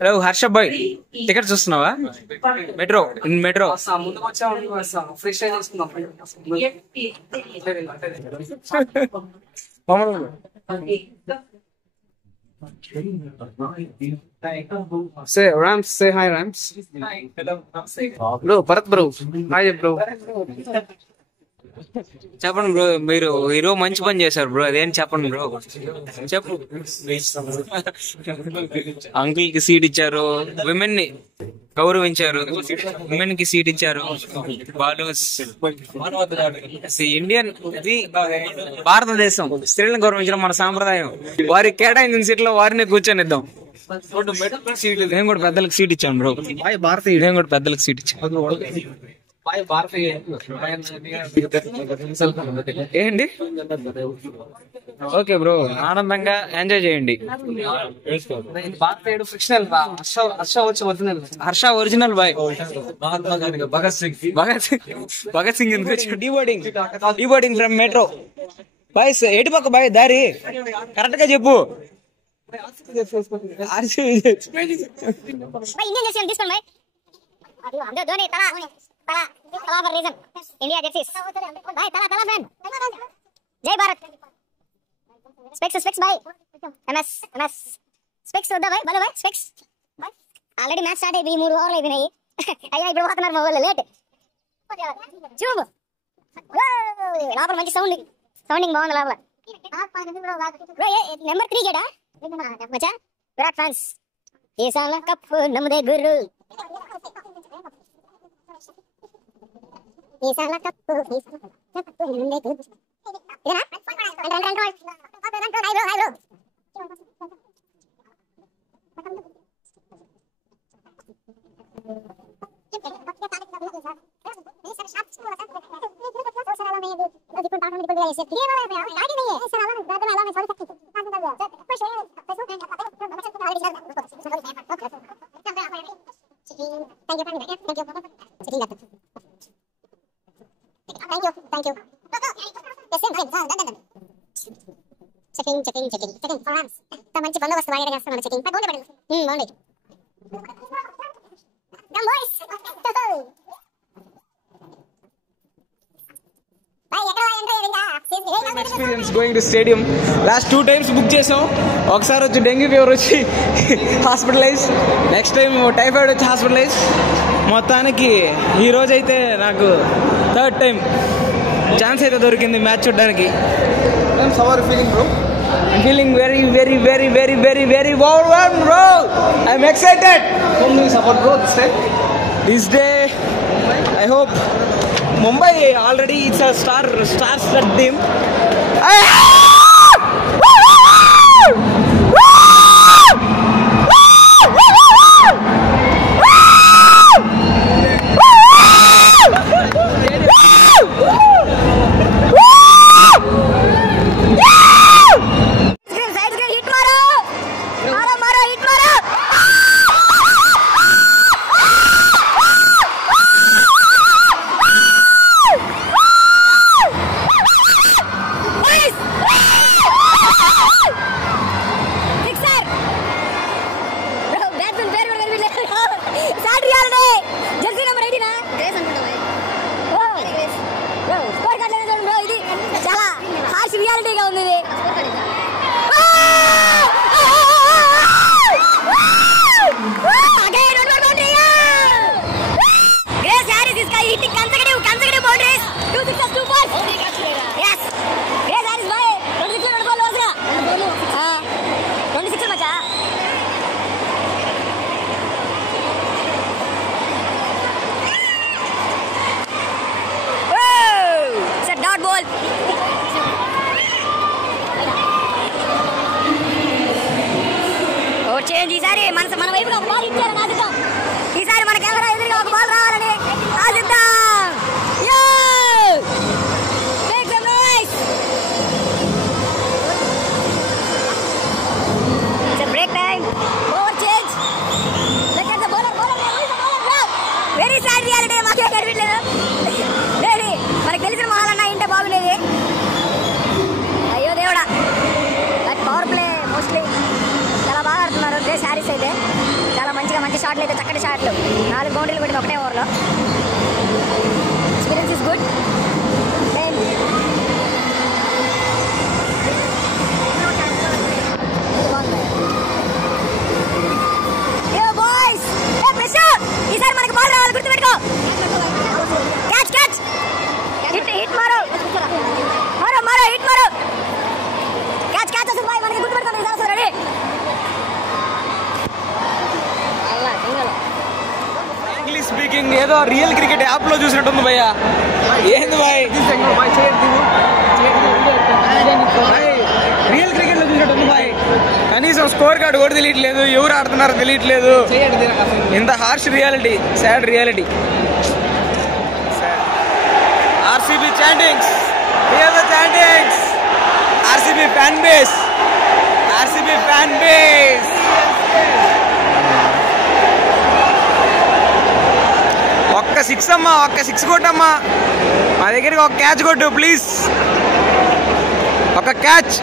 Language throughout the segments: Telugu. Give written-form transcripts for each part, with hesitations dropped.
హలో హర్ష బాయ్, టికెట్ చూస్తున్నావా? మెట్రో మెట్రో ముందుకు వచ్చా ఫ్రీ స్టైల్ చేసుకుందాం. Say Rams, say hi Rams. Bro, Bharat bro. Hi bro. చెప్పండి బ్రో, మీరు ఈరోజు మంచి పని చేశారు బ్రో, అదేం చెప్పండి బ్రో, చెప్పు. అంకుల్ కి సీట్ ఇచ్చారు, విమెన్ ని గౌరవించారు, విమెన్ కి సీట్ ఇచ్చారు. వాళ్ళు ఇండియన్ ఇది భారతదేశం, స్త్రీలను గౌరవించడం మన సాంప్రదాయం. వారికి కేటాయించిన సీట్లో వారిని కూర్చొనిద్దాం. నేను కూడా పెద్దలకు సీట్ ఇచ్చాను బ్రో, నేను కూడా పెద్దలకు సీట్ ఇచ్చాను. ఏంటి? ఓకే బ్రో, ఆనందంగా ఎంజాయ్ చేయండి. Harsha original boy. Bhagat Singh deboarding from metro boy. ఎటు పక్క బాయ్ దారి కరెక్ట్ గా చెప్పు. इंडिया जर्सीस भाई तला तला फैन जय भारत स्पेक्स स्पेक्स भाई एमएस एमएस स्पेक्स వద్దా भाई బల भाई स्पेक्स ఆల్రెడీ మ్యాచ్ స్టార్ట్ అయిపోయి 3 ఓవర్లు అయిపోయినాయి. అయ్యా ఇప్పుడు పోతున్నారు మా వాళ్ళు లేట్ చూబ్ లోపల మంచి సౌండింగ్ బాగుంది లోపల. నెంబర్ 3 గేడా మచ్చా విరాట్ ఫ్యాన్స్ దేశాల కప్ నమ్మదే గురు దేశాల కప్ నమ్మదే గురు ఇదేనా రండి hi bro Thank you. Checking. మంచి బందోబస్తు బాగా చేస్తున్నాడు. చెకింగ్ బాగుంది. Come boys. Experience going to stadium. Last 2 times book చేసాం. ఒకసారి వచ్చి డెంగ్యూ ఫీవర్ వచ్చి హాస్పిటలైజ్, నెక్స్ట్ టైం టైఫాయిడ్ వచ్చి హాస్పిటలైజ్. మొత్తానికి ఈ రోజైతే నాకు 3rd time ఛాన్స్ అయితే దొరికింది మ్యాచ్ చూడడానికి. I'm feeling very overwhelmed bro. I'm excited. Whom do you support bro this day? I hope Mumbai already it's a star-studded team. ఈసారి మన వైపుగా ఒక బాల్ ఇచ్చారని ఆశిద్దాం. ఈసారి మన కెమెరా ఎదురుగా ఒక బాల్ రావాలని ఆశిద్దాం. Break time, over change. Very sad reality. మాకే కనిపించలేదు. మనకు తెలిసిన మహాలన్న ఇంటే బాగుండేది. అయ్యో దేవుడా, పవర్ ప్లే మోస్ట్లీ చాలా బాగా ఆడుతున్నారు. గ్రేస్ హ్యారిస్ అయితే చాలా షాట్లు అయితే చక్కటి షాట్లు 4 బౌండరీలు పడింది ఒకటే ఓవర్లో. Experience is good. ఈసారి మనకి బాల్ రావాలి, గుర్తుపెట్టుకో. క్యాచ్ క్యాచ్ హిట్ హిట్ మారో మారో మారో హిట్ మారో. క్యాచ్ క్యాచ్ అసలు బాయ్ మనకి గుర్తుపెట్టుకోండి. ఈసారి రెడీ. ఇంగ్లీష్ స్పీకింగ్ ఏదో రియల్ క్రికెట్ యాప్ లో చూసినట్టుంది భయ్య. ఏంది బాయ్ రియల్ క్రికెట్ లో చూసినట్టుంది బాయ్. కనీసం స్కోర్ కార్డు కూడా తెలియట్లేదు, ఎవరు ఆడుతున్నారో తెలియట్లేదు. ఇంత harsh reality, sad reality. RCB chantings, hear the chantings. RCB fan base, RCB fan base. ఒక్క 6 అమ్మా, ఒక్క 6 కొట్టమ్మా. మా దగ్గరికి ఒక క్యాచ్ కొట్టు ప్లీజ్, ఒక క్యాచ్,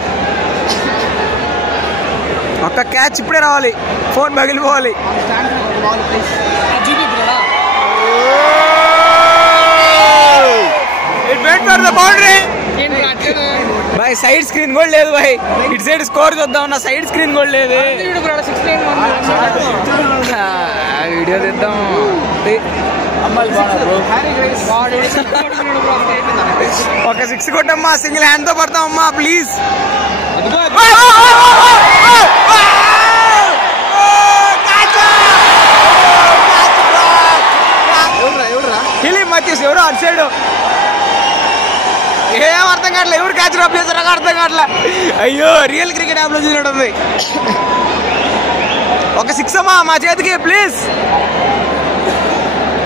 ఒక్క క్యాచ్ ఇప్పుడే రావాలి. ఫోన్ పగిలిపోవాలి. బాయ్ సైడ్ స్క్రీన్ కూడా లేదు బాయ్. ఇటు సైడ్ స్కోర్ చూద్దాం, నా సైడ్ స్క్రీన్ కూడా లేదు. వీడియో తీద్దాం. ఒక 6 కొట్టమ్మా, సింగిల్ హ్యాండ్ తో పడతామమ్మా ప్లీజ్. మర్చేసి ఎవరు అటు సైడ్ ఏం అర్థం కావట్లే, ఎవరు క్యాచ్ డ్రాప్ చేశారో అర్థం కావట్లే. అయ్యో రియల్ క్రికెట్ యాప్ లో చూసినట్టుంది. ఒక 6 అమ్మా మా చేతికి ప్లీజ్.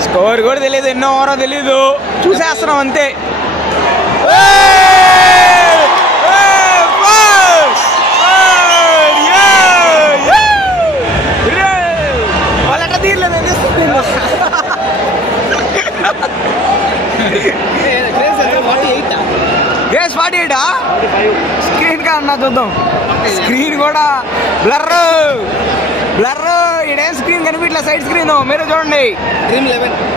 స్కోర్ కూడా తెలియదు, ఎన్నో ఓవరో తెలీదు, చూసేస్తున్నాం అంతే. వాళ్ళట తీరలేదు. గ్రేస్ 48 స్క్రీన్ కా అన్నా చూద్దాం. స్క్రీన్ కూడా బ్లర్ బ్లర్. ఇదేం స్క్రీన్ కనిపించలే, సైడ్ స్క్రీన్. మీరు చూడండి,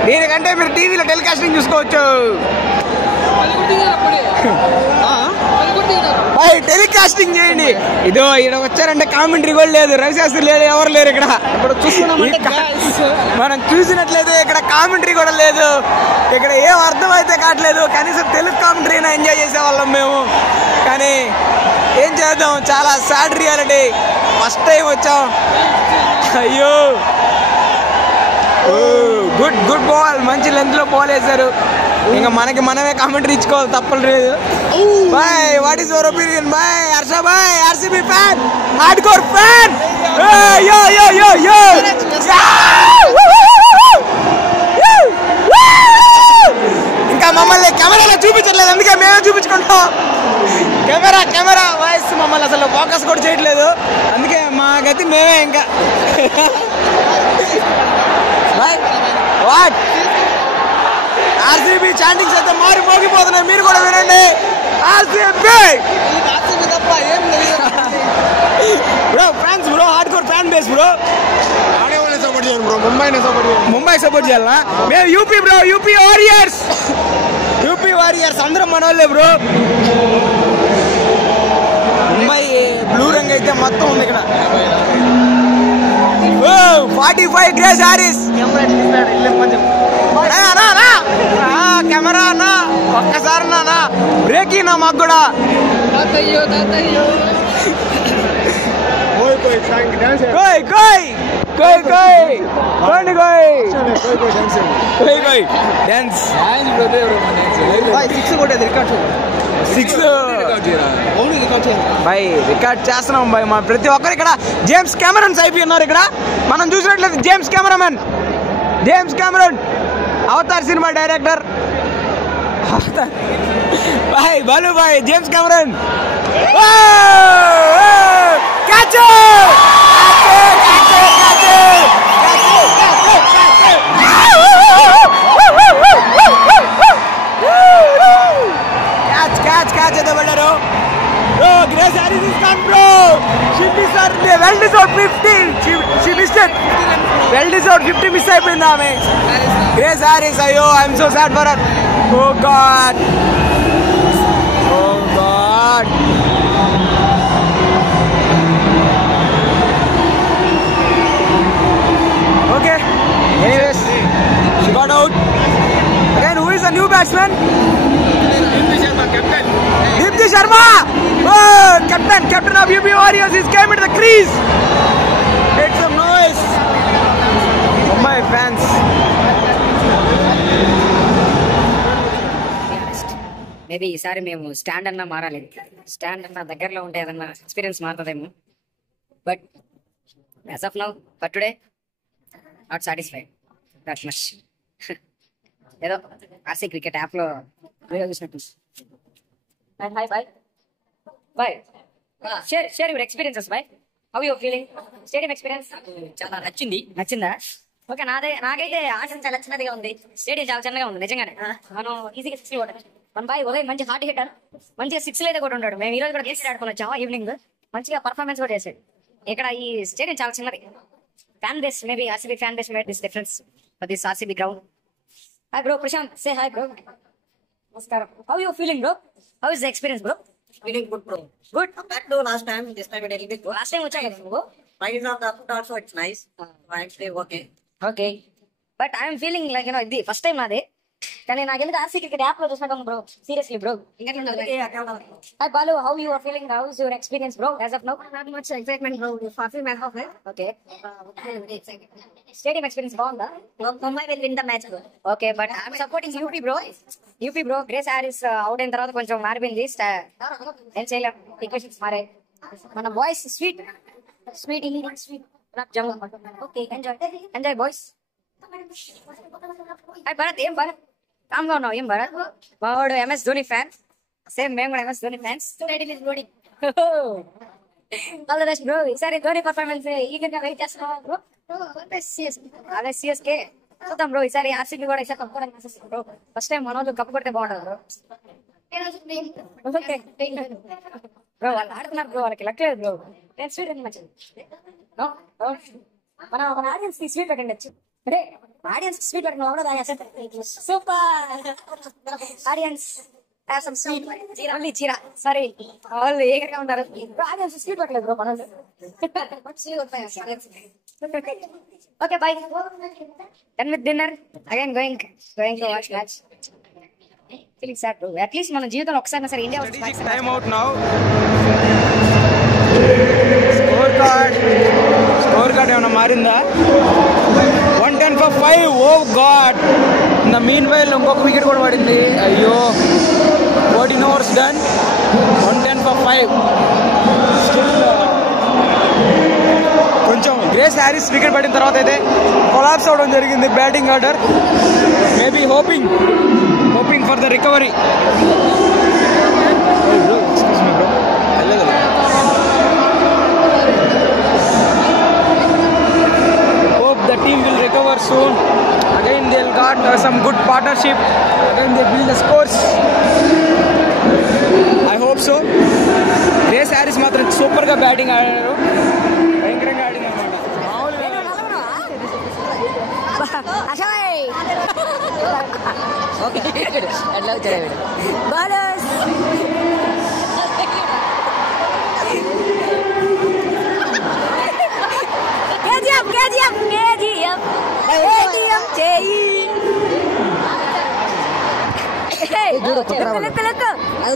దీనికంటే మీరు టీవీలో టెలికాస్టింగ్ చూసుకోవచ్చు. టెలికాస్టింగ్ చేయండి. ఇదో ఇక్కడ వచ్చారంటే కామెంటరీ కూడా లేదు, రవిశాస్త్రి లేదు, ఎవరు లేరు ఇక్కడ. మనం చూసినట్లయితే ఇక్కడ కామెంటరీ కూడా లేదు. ఇక్కడ ఏం అర్థమైతే కావట్లేదు. కనీసం తెలుగు కామెంటరీనా ఎంజాయ్ చేసేవాళ్ళం మేము. కానీ ఏం చేద్దాం, చాలా సాడ్ రియాలిటీ. ఫస్ట్ టైం వచ్చాం. అయ్యో గుడ్ గుడ్ బాల్, మంచి లెంత్ లో బాల్ వేశారు. ఇంకా మనకి మనమే కామెంటరీ ఇచ్చుకోవాలి, తప్పలేదు. Bhai what is your opinion bhai? Harsha bhai RCB fan, hard core fan. Yo yo yo యో ఇంకా మమ్మల్ని కెమెరాలో చూపించట్లేదు, అందుకే మేమే చూపించుకుంటాం. కెమెరా కెమెరా వాయిస్ మమ్మల్ని అసలు ఫోకస్ కూడా చేయట్లేదు, అందుకే మా గతి మేమే. ఇంకా వాట్ ఆర్సీబీ చాంటింగ్స్ అయితే మారి మోగిపోతున్నాయి, మీరు కూడా వినండి. RCB bro fans bro, hard core fan base bro. Mumbai support చేయాలనా? మేము UP bro, UP Warriors, UP Warriors అందరం మన వాళ్ళే బ్రో. ముంబై బ్లూ రంగ్ అయితే మొత్తం ఉంది ఇక్కడ. 45 గ్రేస్ హారిస్ కెమెరా అన్నా, ఒక్కసారి నానా బ్రేక్ నా మాకు కూడా. కోయ్ కోయ్ కోయ్ కోయ్ కోండి కోయ్ కోయ్ కోయ్ డాన్స్ 6 బై రికార్డ్ చేస్తున్నాం బై. మా ప్రతి ఒక్కరు ఇక్కడ జేమ్స్ కెమెరన్స్ అయిపోయి ఉన్నారు. ఇక్కడ మనం చూసినట్లయితే James cameraman, James Cameron Avatar cinema director bhai Balu bhai James Cameron. Catch అయితే పడ్డారు. Grace Harris is gun bro. She missed her, well deserved 15. She missed it. Well deserved 50 miss అయిపోయింది ఆమె. గ్రేస్ హారిస్, అయ్యో I'm so sad for her. Oh god, oh god. Okay, anyways she got out. Again, who is the new batsman? Deepti Sharma. Oh, captain of UP Warriors, he's came into the crease. Make some noise. Oh my fans. Maybe ఈసారి మేము స్టాండ్ అన్నా మారాలి. స్టాండ్ అన్న దగ్గరలో ఉంటే ఏదన్నా ఎక్స్పీరియన్స్ మారుతుందేమో. But as of now for today not satisfied that much. ఏదో ఆర్సీ క్రికెట్ యాప్లో చూసినట్టు. Hi boy boy, share your experiences boy. How you feeling? Stadium experience చాలా నచ్చిందా? ఓకే, నాకైతే ఆశం చాలా చిన్నదిగా ఉంది. స్టేడియం చాలా చిన్నగా ఉంది నిజంగానే. మనం ఈజీగా 6 కొట్టాలి. మన బాయ్ ఉదయం మంచి హార్ట్ హిట్టర్, మంచిగా 6 అయితే కూడా ఉంటాడు. మేము ఈ రోజు కూడా గేమ్స్ ఆడుకొని వచ్చాము. ఈవినింగ్ మంచిగా పర్ఫార్మెన్స్ కూడా చేశాడు. ఇక్కడ ఈ స్టేడియం చాలా చిన్నది. Fan base maybe RCB fan base made this difference for this RCB ground. Hi bro, Prashant, say hi bro. నమస్కారం. How you feeling bro? How is the experience bro? Feeling good, bro. Good. Compared to last time, this time it will be good. Last time వచ్చా కదా నువ్వు? Price of the food also it's nice. Actually okay. Okay, but I'm feeling like ఇది ఫస్ట్ టైం నాదే. కానీ నాకు ఎందుకు ఆర్సీ క్రికెట్ యాప్ లో చూసినట్టు bro. Seriously bro. Hi Balu, how you are feeling? How is your experience bro as of now? Not much excitement, bro. For match of it. Okay, stadium experience బాగుందా? Mumbai will win the match, bro. Okay, but I'm supporting UP bro. Grace Harris out అయిన తర్వాత కొంచెం మారిపోయింది. ఏం చేయలేం, ఈక్వేషన్స్ మారాయి. మన boys sweet okay, enjoy boys. Bharat, ఏం భరత్ కామ్గా ఉన్నావు? ఏం భరత్, వాడు MS ధోని ఫ్యాన్. సేమ్ మేము కూడా MS Dhoni fans. All the best bro. ఈసారి ధోని పర్ఫార్మెన్స్ ఈగర్గా వెయిట్ చేస్తున్నావా బ్రో? అదే CSK చూద్దాం బ్రో. ఈసారి ఆర్సీబీ కూడా ఈసారి కప్పుకోవడానికి బ్రో. ఫస్ట్ టైం మన వాళ్ళు కప్పు కొడితే బాగుంటుంది బ్రో. బ్రో వాళ్ళు ఆడుతున్నారు బ్రో, వాళ్ళకి లక్ లేదు బ్రో. నేను స్వీట్ అని మంచిది. మన ఆడియన్స్ కి స్వీట్ పెట్టండి వచ్చి. అంటే ఆడియన్స్ స్వీట్ పెట్టండి. సూపర్ ఆడియన్స్ ఓన్లీ చీరా. సారీ, వాళ్ళు ఏగర్గా ఉన్నారు. ఆడియన్స్ స్వీట్ పెట్టలేదు బ్రో మన. Okay boy, done with dinner, again going to watch match. Feeling sad bro. At least మన జీవితంలో ఒకసారి సరే ఇండియా వచ్చి time out now. Scorecard ఏమైనా మారిందా? 110 for 5. Oh god. In the meanwhile ఇంకొక వికెట్ కూడా పడింది. అయ్యో, 14 overs done, 110 for 5. కొంచెం గ్రేస్ హారిస్ వికెట్ పడిన తర్వాత అయితే కొలాప్స్ అవడం జరిగింది batting order. Maybe hoping for the recovery. Hope the team will recover soon. Again they'll got some good partnership. Again they build the scores. I hope so. Grace Harris మాత్రం సూపర్ గా బ్యాటింగ్ ఆడారు. భయంకరంగా ఆడింది అన్నమాట.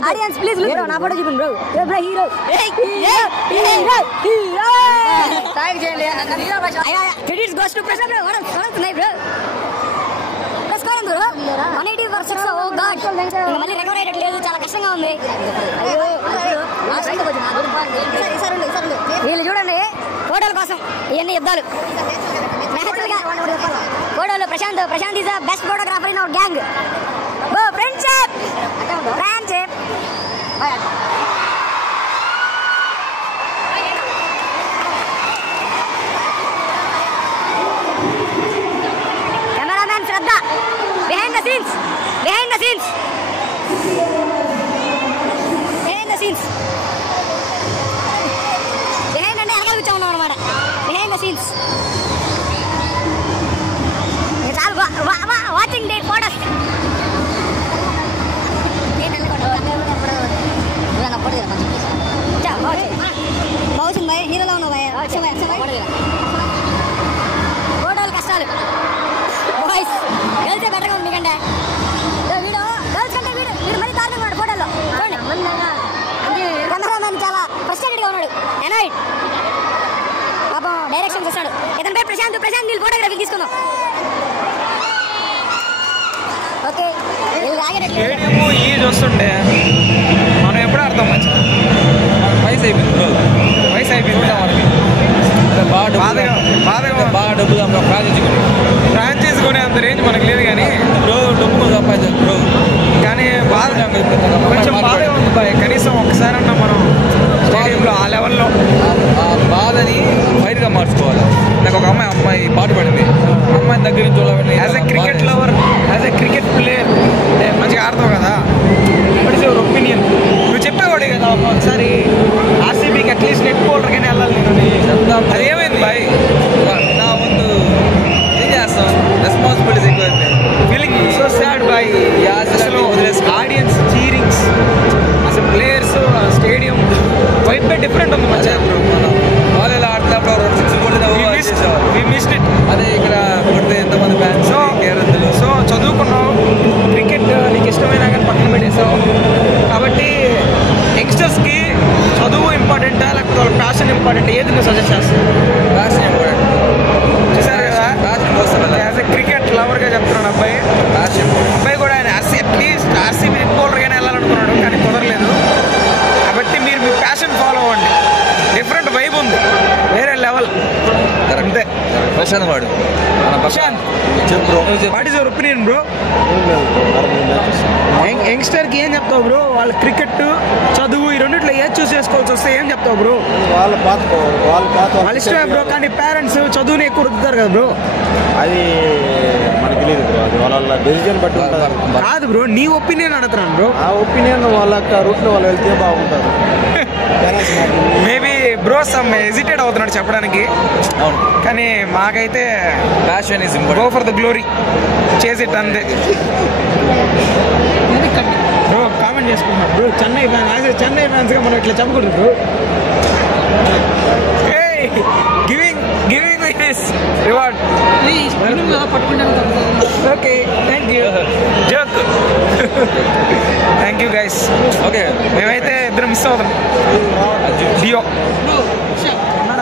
ఆడియన్స్ ప్లీజ్ లుక్ నా ఫోటో చూడండి బ్రో. బ్రో హీరో థాంక్ చేయండి. హీరో భాష credits goes to Prashant bro. World నై bro. Score bro 180 for 6. Oh god, మళ్ళీ రికవర్ అయ్యేట్లేదు. చాలా కష్టంగా ఉంది. వీళ్ళు చూడండి ఫోటోల కోసం ఇవన్నీ యుద్ధాలు. ఫోటోలు Prashanth is the best photographer in our gang. Friendship cameraman Shraddha. Behind the scenes behind అంటే వెనకాల కూర్చో ఉన్నాం అనమాట. బిహైండ్ ద సీన్స్ రైట్ పాపం డైరెక్షన్ చూస్తాడు. ఇతని పేరు ప్రశాంత్. ప్రశాంత్ వీళ్ళు ఫోటోగ్రఫీ తీసుకుందాం. ఓకే స్టేడియము ఈ చూస్తుంటే మనం ఎప్పుడు ఆడతాం మంచిగా. వయసు అయిపోయింది బాగా డబ్బు ఫ్రాంచైజ్ కొనే అంత రేంజ్ మనకు లేదు, కానీ డబ్బు సంపాదించారు. కానీ బాధ కొంచెం బాధగా ఉంది బాయ్. కనీసం ఒకసారి అన్నా మనం స్టేడియంలో ఆ లెవెల్లో ఆ బాధని ఫైర్గా మార్చుకోవాలి. నాకు ఒక అమ్మాయి పాట పడింది, అమ్మాయిని దగ్గర నుంచి చూడాలని. As a cricket lover, as a cricket player మంచిగా ఆడతావు కదా, వాట్ ఇస్ యువర్ ఒపీనియన్? నువ్వు చెప్పేవాడే కదా ఒకసారి ఆర్సీబీకి అట్లీస్ట్ నెట్ బౌలర్గానే వెళ్ళాలి నేను. అది ఏమైంది బాయ్? నా ముందు ఏం చేస్తాం, రెస్పాన్సిబిలిటీస్ ఎక్కువ అయిపోయాయి. Feeling so sad bhai. అసలు ఆడియన్స్ చీరింగ్స్, అసలు ప్లేయర్స్, స్టేడియం వైపే డిఫరెంట్ ఉంది మంచిగా. వాళ్ళు ఎలా ఆడుతున్నప్పుడు 2 6 కొడితే అదే ఇక్కడ కొడితే ఎంతమంది ఫ్యాన్స్. సో చదువుకున్నావు, క్రికెట్ నీకు ఇష్టమైనా కానీ పక్కన పెట్టేసావు. కాబట్టి యంగ్స్టర్స్కి చదువు ఇంపార్టెంటా లేకపోతే వాళ్ళ ప్యాషన్ ఇంపార్టెంట్, ఏది నువ్వు సజెస్ట్ చేస్తావు? Passion important. చూసారు కదా, ప్యాషన్ కోసం యాజ్ ఎ క్రికెట్ లవర్గా చెప్తున్నాడు అబ్బాయి. ప్యాషన్ అబ్బాయి కూడా ఆయన అట్లీస్ట్ ఆర్సీబీ నెట్ బౌలర్గానే వెళ్ళాలనుకున్నాడు, కానీ కుదరలేదు. కాబట్టి మీరు మీ ప్యాషన్ ఫాలో అవ్వండి. డిఫరెంట్ వైబ్ ఉంది, వేరే లెవెల్. అంతే. ప్రశాంత్ వాడు ప్రశాంత్ చెప్పు, what is your opinion bro? యంగ్స్టర్కి ఏం చెప్తావు బ్రో? వాళ్ళ క్రికెట్, చదువు ఈ రెండిట్లో ఏది చూస్ చేసుకోవాల్సి వస్తే ఏం చెప్తావు బ్రో? వాళ్ళ ఇష్టమే బ్రో, కానీ పేరెంట్స్ చదువుని ఎక్కువ రుద్దుతారు కదా బ్రో. అది మనకు తెలియదు బ్రో, అది వాళ్ళ డెసిజన్ బట్టి ఉంటుంది. కాదు బ్రో, నీ ఒపీనియన్ అడుగుతున్నాను బ్రో. ఆ ఒపీనియన్ వాళ్ళ రూట్లో వాళ్ళు వెళ్తే బాగుంటారు. మేబీ బ్రో సమ్ హెజిటేట్ అవుతున్నాడు చెప్పడానికి, కానీ మాకైతే passion is go for the glory, చేసి ఇట్ అంతే బ్రో. కామెంట్ చేసుకున్నాం బ్రో, చెన్నై ఫ్యాన్స్, చెన్నై ఫ్యాన్స్గా మనం ఇట్లా చెప్పకూడదు bro. Giving reward. Okay, thank you. Joke. Thank you guys. Okay, మేమైతే ఇద్దరు మిస్ అవుతాం. డియో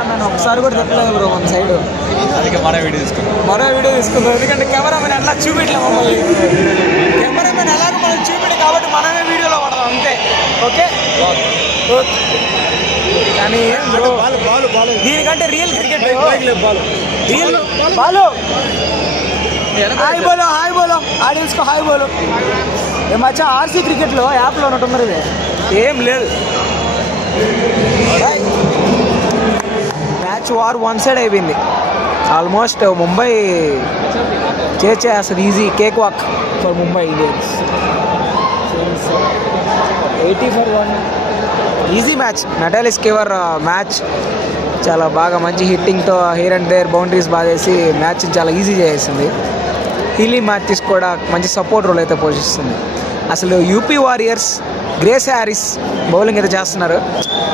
నేను ఒకసారి కూడా చెప్పలేదు బ్రో వన్ సైడ్. అందుకే మరో వీడియో తీసుకుందాం, ఎందుకంటే కెమెరామెన్ అలా చూపించలేము మమ్మల్ని. కెమెరామెన్ ఎలాగో మనం చూపించడం కాబట్టి మనమే వీడియోలో పడదాం అంతే. ఓకే, కానీ దీనికంటే real cricket real Balu. Hi బోలో ఆడియన్స్కో హాయ్ బోలో. మచ్చా ఆర్సీ క్రికెట్లో యాప్లో ఉన్నట్టున్నారు, ఇది ఏం లేదు. మ్యాచ్ వార్ వన్ సైడ్ అయిపోయింది ఆల్మోస్ట్. ముంబై చేసేస్తుంది easy cake walk for Mumbai Indians. 80-1 easy match. Natalie Sciver match చాలా బాగా మంచి హిట్టింగ్తో హియర్ అండ్ దేర్ బౌండరీస్ బాగా వేసి మ్యాచ్ చాలా ఈజీ చేసింది. హీలీ మ్యాథ్యూస్ కూడా మంచి సపోర్ట్ రోల్ అయితే పోషిస్తుంది. అసలు UP Warriors Grace Harris bowling అయితే చేస్తున్నారు.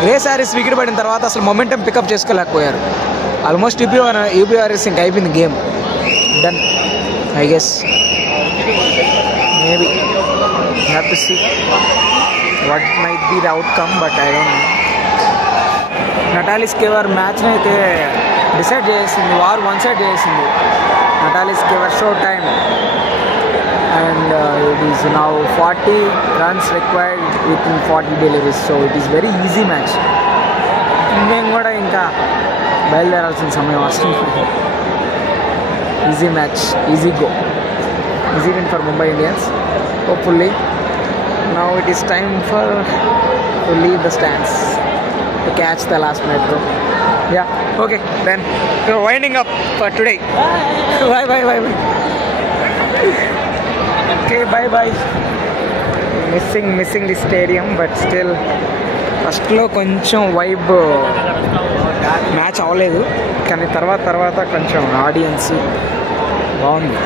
గ్రేస్ హ్యారిస్ వికెట్ పడిన తర్వాత అసలు మొమెంటం పికప్ చేసుకోలేకపోయారు. ఆల్మోస్ట్ యూపీ వారియర్స్ ఇంకా అయిపోయింది game, done I guess. Maybe have to see what might be the outcome, but I don't know. Natalie Sciver మ్యాచ్ని అయితే డిసైడ్ చేసింది, వార్ వన్ సైడ్ చేసింది. Natalie Sciver show time and it is now 40 runs required within 40 deliveries, so it is very easy match. మేము కూడా ఇంకా బయలుదేరాల్సిన సమయం వస్తుంది. Easy match, easy go, easy win for Mumbai Indians. Hopefully now it is time for to leave the stands to catch the last metro. Yeah, okay, then we're winding up for today. Bye. Okay, bye. Missing the stadium, but still ఫస్ట్లో కొంచెం వైబ్ మ్యాచ్ అవ్వలేదు, కానీ తర్వాత కొంచెం ఆడియన్స్ బాగుంది.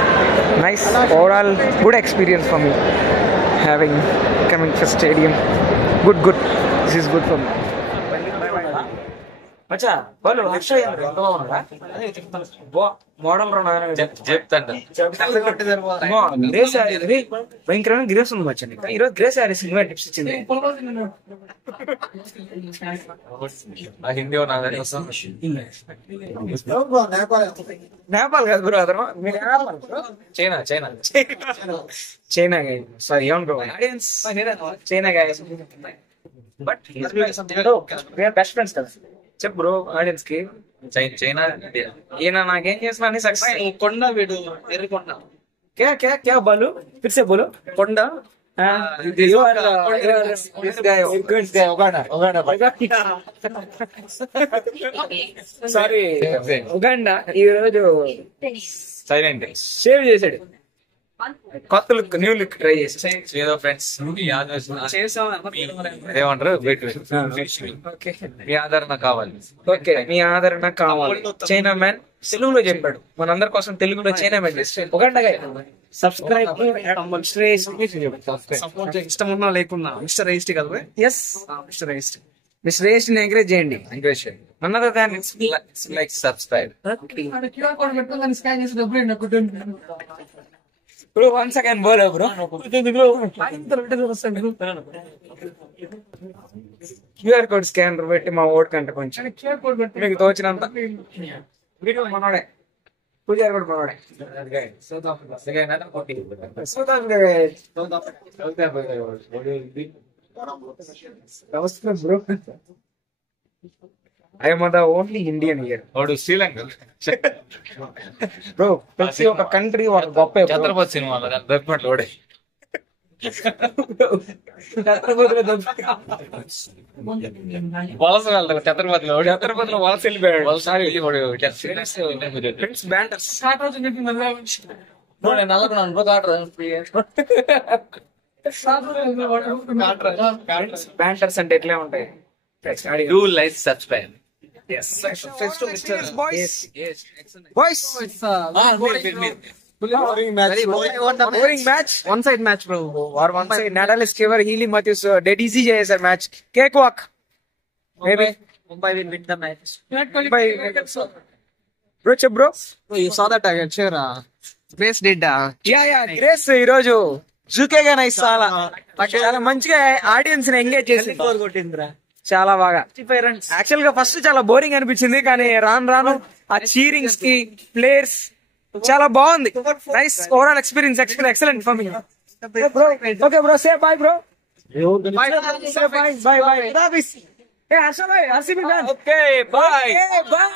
Nice overall good experience for me having coming for stadium. Good this is good for me. మచ్చా వాళ్ళు హర్ష మోడల్ చెప్తాను గ్రేస్ భయంకరమైన గ్రేస్ ఉంది మచ్చా నీకు ఈరోజు గ్రేస్ హారిస్ సినిమా టిప్స్ ఇచ్చింది హిందీ నేపాల్ కాదు బ్రో అతను చైనా చైనా చైనా సారీ ఏమను bro audience China guys but best friends కదా చెప్పు బ్రో ఆడియన్స్ కి చైనా ఈయన నాకేం చేసిన అన్ని సక్సెస్ కొండ వీడు ఎర్రికొండ क्या क्या क्या बोलो फिर से बोलो कोंडा సారీ ఉగాండా ఈ రోజు సైలెంట్ షేవ్ చేసాడు కొత్త లుక్ న్యూ లుక్ ట్రై చేసి ఏదో ఫ్రెండ్స్ ఏమంటారు ఓకే మీ ఆదరణ కావాలి ఓకే మీ ఆదరణ కావాలి చైనా మ్యాన్ తెలుగులో చెప్పాడు మనందరి కోసం తెలుగులో China man Uganda subscribe support ఇష్టం ఉన్నా లేకున్నా మిస్టర్ రైస్ట్ కదా ఎస్ మిస్టర్ రైస్ట్ మిస్టర్ రేస్ట్ ని ఎంకరేజ్ చేయండి ఎంకరేజ్ అన్నదర్ దాన్ like subscribe bro once again బోలో బ్రో క్యూఆర్ కోడ్ స్కానర్ పెట్టి మా ఓట్ కంటే కొంచెం మీకు తోచినంత వీడియో మనోడే పూజారి కూడా మనోడే bro I'm the only Indian year వాడు శ్రీలంక బ్రో ప్రతి ఒక్క కంట్రీ ఒక గొప్ప ఛత్రపతి సినిమాలో దొరికినట్లు వాడే వలస వెళ్తారు ఛత్రపతిలో ఛత్రపతిలో వలస వెళ్ళిపోయాడు ఫ్రెండ్స్ బ్యాంటర్స్ బ్యాంటర్స్ అంటే ఎట్లా ఉంటాయి do like subscribe boys boring match one side match bro are one side Natalie Sciver Healy Matthews dead easy చేశారు match cake walk maybe Mumbai will win the match. Bro చెప్ bro you saw that again Grace did ya Grace ఈ రోజు జూకేగా నైస్ చాలా మంచిగా ఆడియన్స్ ని ఎంగేజ్ చేసి చాలా బాగా యాక్చువల్ గా ఫస్ట్ చాలా బోరింగ్ అనిపించింది కానీ రాను ఆ చీరింగ్స్ కి ప్లేయర్స్ చాలా బాగుంది nice overall experience excellent for me okay bro say bye bro bye bye bye bye Harsha bhai RCB fan okay bye bye